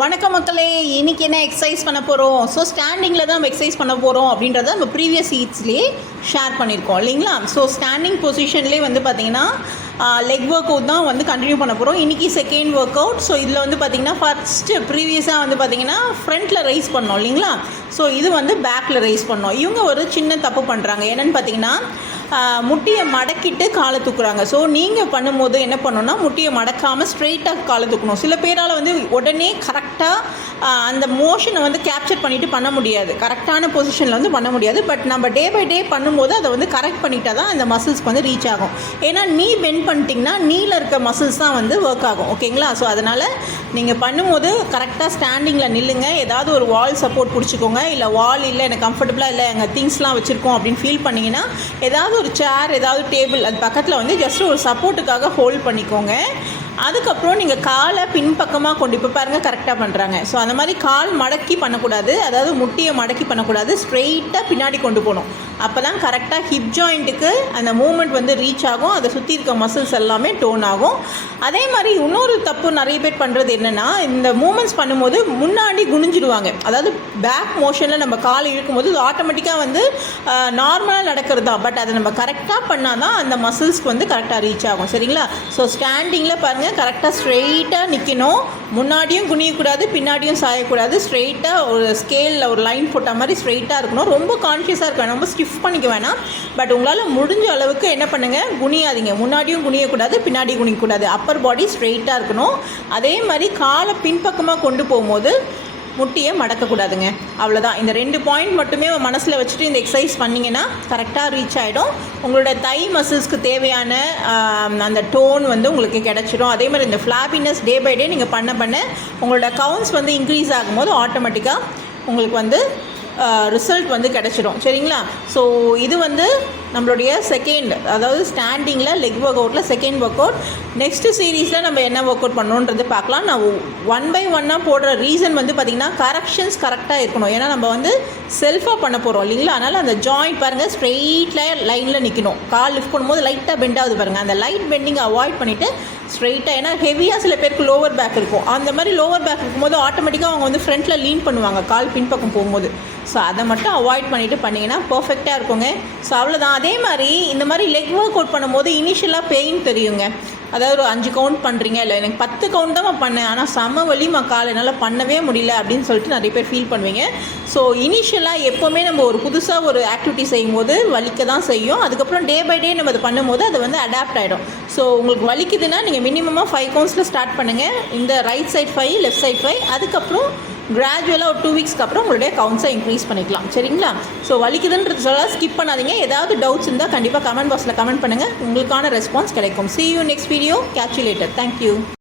வணக்கம் மக்களே, இன்றைக்கி என்ன எக்ஸசைஸ் பண்ண போகிறோம்? ஸோ ஸ்டாண்டிங்கில் தான் நம்ம எக்ஸசைஸ் பண்ண போகிறோம் அப்படின்றத நம்ம ப்ரீவியஸ் ஹீட்ஸ்லேயே ஷேர் பண்ணியிருக்கோம் இல்லைங்களா? ஸோ ஸ்டாண்டிங் பொசிஷன்லேயே வந்து பார்த்திங்கன்னா லெக் ஒர்க் அவுட் தான் வந்து கண்டினியூ பண்ண போகிறோம். இன்றைக்கி செகண்ட் ஒர்க் அவுட். ஸோ இதில் வந்து பார்த்திங்கன்னா ஃபஸ்ட்டு ப்ரீவியஸாக வந்து பார்த்திங்கன்னா ஃப்ரண்ட்டில் ரைஸ் பண்ணோம் இல்லைங்களா? ஸோ இது வந்து பேக்கில் ரைஸ் பண்ணோம். இவங்க ஒரு சின்ன தப்பு பண்ணுறாங்க. என்னென்னு பார்த்திங்கன்னா முட்டியை மடக்கிட்டு காலை தூக்குறாங்க. ஸோ நீங்கள் பண்ணும்போது என்ன பண்ணணும்னா முட்டியை மடக்காமல் ஸ்ட்ரெயிட்டாக காலை தூக்கணும். சில பேரால் வந்து உடனே கரெக்டாக அந்த மோஷனை வந்து கேப்சர் பண்ணிவிட்டு பண்ண முடியாது, கரெக்டான பொசிஷனில் வந்து பண்ண முடியாது. பட் நம்ம டே பை டே பண்ணும்போது அதை வந்து கரெக்ட் பண்ணிட்டா தான் அந்த மசில்ஸ்க்கு வந்து ரீச் ஆகும். ஏன்னா நீ பெண்ட் பண்ணிட்டிங்கன்னா நீல இருக்க மசில்ஸ் தான் வந்து ஒர்க் ஆகும். ஓகேங்களா? ஸோ அதனால் நீங்கள் பண்ணும்போது கரெக்டாக ஸ்டாண்டிங்கில் நில்லுங்க. ஏதாவது ஒரு வால் சப்போர்ட் பிடிச்சிக்கோங்க. இல்லை வால் இல்லை எனக்கு கம்ஃபர்டபுளாக இல்லை எங்கள் திங்ஸ்லாம் வச்சுருக்கோம் அப்படின்னு ஃபீல் பண்ணிங்கன்னா ஏதாவது ஒரு சேர், ஏதாவது டேபிள் அது பக்கத்தில் வந்து ஜஸ்ட் ஒரு சப்போர்ட்டுக்காக ஹோல்ட் பண்ணிக்கோங்க. அதுக்கப்புறம் நீங்கள் காலை பின்பக்கமாக கொண்டு இப்போ பாருங்கள் கரெக்டாக பண்ணுறாங்க. ஸோ அந்த மாதிரி கால் மடக்கி பண்ணக்கூடாது, அதாவது முட்டியை மடக்கி பண்ணக்கூடாது, ஸ்ட்ரெயிட்டாக பின்னாடி கொண்டு போகணும். அப்போ தான் கரெக்டாக ஹிப் ஜாயிண்ட்டுக்கு அந்த மூமெண்ட் வந்து ரீச் ஆகும், அதை சுற்றி இருக்க மசில்ஸ் எல்லாமே டோன் ஆகும். அதே மாதிரி இன்னொரு தப்பு நிறைய பேர் பண்ணுறது என்னென்னா, இந்த மூமெண்ட்ஸ் பண்ணும்போது முன்னாடி குனிஞ்சிடுவாங்க. அதாவது பேக் மோஷனில் நம்ம கால் இழுக்கும்போது இது ஆட்டோமேட்டிக்காக வந்து நார்மலாக நடக்கிறது தான். பட் அதை நம்ம கரெக்டாக பண்ணால் தான் அந்த மசில்ஸ்க்கு வந்து கரெக்டாக ரீச் ஆகும். சரிங்களா? ஸோ ஸ்டாண்டிங்கில் பாருங்கள் கரெக்டாக ஸ்ட்ரெயிட்டாக நிற்கணும். முன்னாடியும் குனியக்கூடாது, பின்னாடியும் சாயக்கூடாது. ஸ்ட்ரெயிட்டாக ஒரு ஸ்கேலில் ஒரு லைன் போட்ட மாதிரி ஸ்ட்ரெயிட்டாக இருக்கணும். ரொம்ப கான்ஷியஸாக இருக்க வேணாம், ரொம்ப ஸ்டிஃப் பண்ணிக்க வேணாம். பட் உங்களால் முடிஞ்ச அளவுக்கு என்ன பண்ணுங்கள், குனியாதீங்க. முன்னாடியும் குனியக்கூடாது, பின்னாடி குனியக்கூடாது. அப்பர் பாடி ஸ்ட்ரெயிட்டாக இருக்கணும். அதே மாதிரி காலை பின்பக்கமாக கொண்டு போகும்போது முட்டியை மடக்கக்கூடாதுங்க. அவ்வளோதான். இந்த 2 பாயிண்ட் மட்டுமே மனசில் வச்சுட்டு இந்த எக்ஸசைஸ் பண்ணிங்கன்னா கரெக்டாக ரீச் ஆகிடும். உங்களோட தை மசில்ஸ்க்கு தேவையான அந்த டோன் வந்து உங்களுக்கு கிடச்சிடும். அதே மாதிரி இந்த ஃப்ளாபினஸ் டே பை டே நீங்கள் பண்ண உங்களோட கவுண்ட்ஸ் வந்து இன்க்ரீஸ் ஆகும்போது ஆட்டோமேட்டிக்காக உங்களுக்கு வந்து ரிசல்ட் வந்து கிடச்சிடும். சரிங்களா? ஸோ இது வந்து நம்மளுடைய செகண்ட், அதாவது ஸ்டாண்டிங்கில் லெக் ஒர்க் அவுட்டில் செகண்ட் ஒர்க் அவுட். நெக்ஸ்ட்டு சீரீஸில் நம்ம என்ன ஒர்க் அவுட் பண்ணணுன்றது பார்க்கலாம். நான் 1 by 1 போடுற ரீசன் வந்து பார்த்திங்கன்னா கரெக்ஷன்ஸ் கரெக்டாக இருக்கணும். ஏன்னா நம்ம வந்து செல்ஃபாக பண்ண போகிறோம் இல்லைங்களா? அதனால் அந்த ஜாயிண்ட் பாருங்கள் ஸ்ட்ரெயிட்டில் லைனில் நிற்கணும். கால் லிஃப்ட் பண்ணும்போது லைட்டாக பெண்ட் ஆகுது பாருங்கள். அந்த லைட் பெண்டிங் அவாய்ட் பண்ணிவிட்டு ஸ்ட்ரெயிட்டாக, ஏன்னா ஹெவியாக சில பேருக்கு லோவர் பேக் இருக்கும். அந்த மாதிரி லோவர் பேக் இருக்கும்போது ஆட்டோமேட்டிக்காக அவங்க வந்து ஃப்ரண்ட்டில் லீன் பண்ணுவாங்க கால் பின்பக்கம் போகும்போது. ஸோ அதை மட்டும் அவாய்ட் பண்ணிவிட்டு பண்ணிங்கன்னா பர்ஃபெக்டாக இருக்குங்க. ஸோ அவ்வளோதான். அதே மாதிரி இந்த மாதிரி லெக் ஒர்க் அவுட் பண்ணும்போது இனிஷியலாக பெயின் தெரியுங்க. அதாவது ஒரு 5 கவுண்ட் பண்ணுறீங்க, இல்லை எனக்கு 10 கவுண்ட் தான் பண்ணேன், ஆனால் செம்ம வலிமா கால் என்னால் பண்ணவே முடியல அப்படின்னு சொல்லிட்டு நிறைய பேர் ஃபீல் பண்ணுவீங்க. ஸோ இனிஷியலாக எப்போவுமே நம்ம ஒரு புதுசாக ஒரு ஆக்டிவிட்டி செய்யும்போது வலிக்க தான் செய்யும். அதுக்கப்புறம் டே பை டே நம்ம அது பண்ணும்போது அது வந்து அடாப்ட் ஆகிடும். ஸோ உங்களுக்கு வலிக்குதுன்னா நீங்கள் மினிமமாக 5 கவுண்ட்ஸில் ஸ்டார்ட் பண்ணுங்கள். இந்த ரைட் சைட் 5, லெஃப்ட் சைட் 5, அதுக்கப்புறம் கிராஜுவலாக ஒரு 2 வீக்ஸ்க்கு அப்புறம் உங்களுடைய கவுண்ட்ஸை இன்க்ரீஸ் பண்ணிக்கலாம். சரிங்களா? ஸோ வலிக்குதுன்றது சொல்ல ஸ்கிப் பண்ணாதீங்க. ஏதாவது டவுட்ஸ் இருந்தால் கண்டிப்பாக கமெண்ட் பாக்ஸில் கமெண்ட் பண்ணுங்கள். உங்களுக்கான ரெஸ்பான்ஸ் கிடைக்கும். See you next video. Catch you later. Thank you.